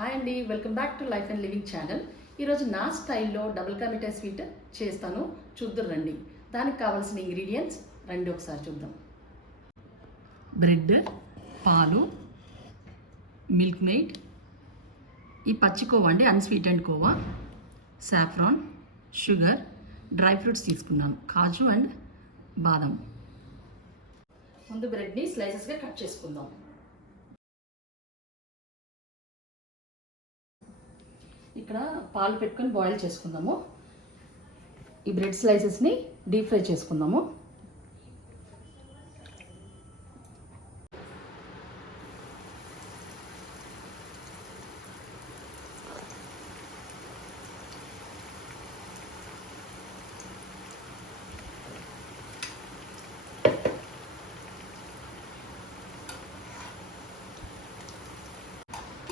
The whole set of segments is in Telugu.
హాయ్ అండి, welcome back to life and living channel. ఈరోజు నా స్టైల్లో డబుల్ కా మిఠాయి స్వీట్ చేస్తాను, చూద్దురు రండి. దానికి కావాల్సిన ఇంగ్రీడియంట్స్ రండి ఒకసారి చూద్దాం. బ్రెడ్, పాలు, మిల్క్ మేడ్, ఈ పచ్చి కోవా అండి, unsweetened khoa, saffron, sugar, dry fruits తీసుకున్నాను, కాజు అండ్ బాదం. ముందు బ్రెడ్ని స్లైసెస్గా కట్ చేసుకుందాం. ఇక్కడ పాలు పెట్టుకొని బాయిల్ చేసుకుందాము. ఈ బ్రెడ్ స్లైసెస్ని డీప్ ఫ్రై చేసుకుందాము.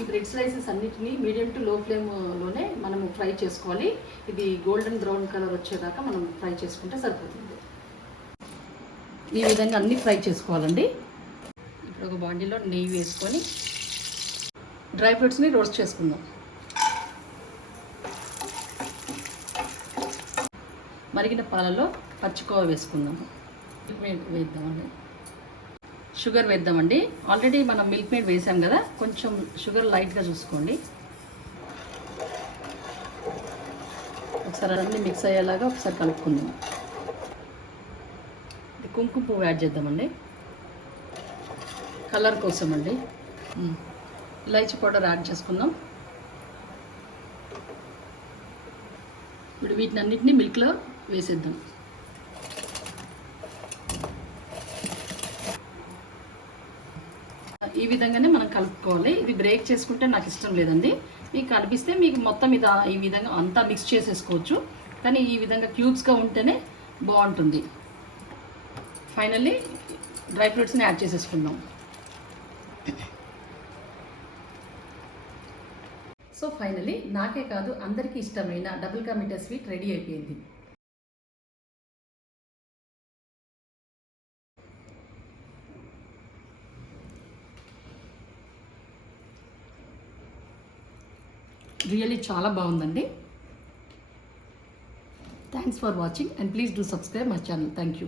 ఈ బ్రెడ్ స్లైసెస్ అన్నిటినీ మీడియం టు లో ఫ్లేమ్లోనే మనము ఫ్రై చేసుకోవాలి. ఇది గోల్డెన్ బ్రౌన్ కలర్ వచ్చేదాకా మనం ఫ్రై చేసుకుంటే సరిపోతుంది. ఈ విధంగా అన్నీ ఫ్రై చేసుకోవాలండి. ఇప్పుడు ఒక బాండీలో నెయ్యి వేసుకొని డ్రై ఫ్రూట్స్ని రోస్ట్ చేసుకుందాం. మరిగిన పాలలో పచ్చికోవా వేసుకుందాము. వేద్దామండి. షుగర్ వేద్దామండి. ఆల్రెడీ మనం మిల్క్ మేడ్ వేసాం కదా, కొంచెం షుగర్ లైట్గా చూసుకోండి. ఒకసారి అన్నీ మిక్స్ అయ్యేలాగా ఒకసారి కలుపుకుందాం. కుంకుమ పువ్వు యాడ్ చేద్దామండి, కలర్ కోసం అండి. ఇలాచీ పౌడర్ యాడ్ చేసుకుందాం. ఇప్పుడు వీటిని అన్నిటినీ మిల్క్లో వేసేద్దాం. ఈ విధంగానే మనం కలుపుకోవాలి. ఇది బ్రేక్ చేసుకుంటే నాకు ఇష్టం లేదండి. మీకు కనిపిస్తే మీకు మొత్తం ఇది ఈ విధంగా అంతా మిక్స్ చేసేసుకోవచ్చు, కానీ ఈ విధంగా క్యూబ్స్గా ఉంటేనే బాగుంటుంది. ఫైనల్లీ డ్రై ఫ్రూట్స్ని యాడ్ చేసేసుకుందాం. సో ఫైనల్లీ నాకే కాదు అందరికీ ఇష్టమైన డబుల్ కా మిఠాయి స్వీట్ రెడీ అయిపోయింది. రియల్లీ చాలా బాగుందండి. Thanks for watching and please do subscribe my channel. Thank you.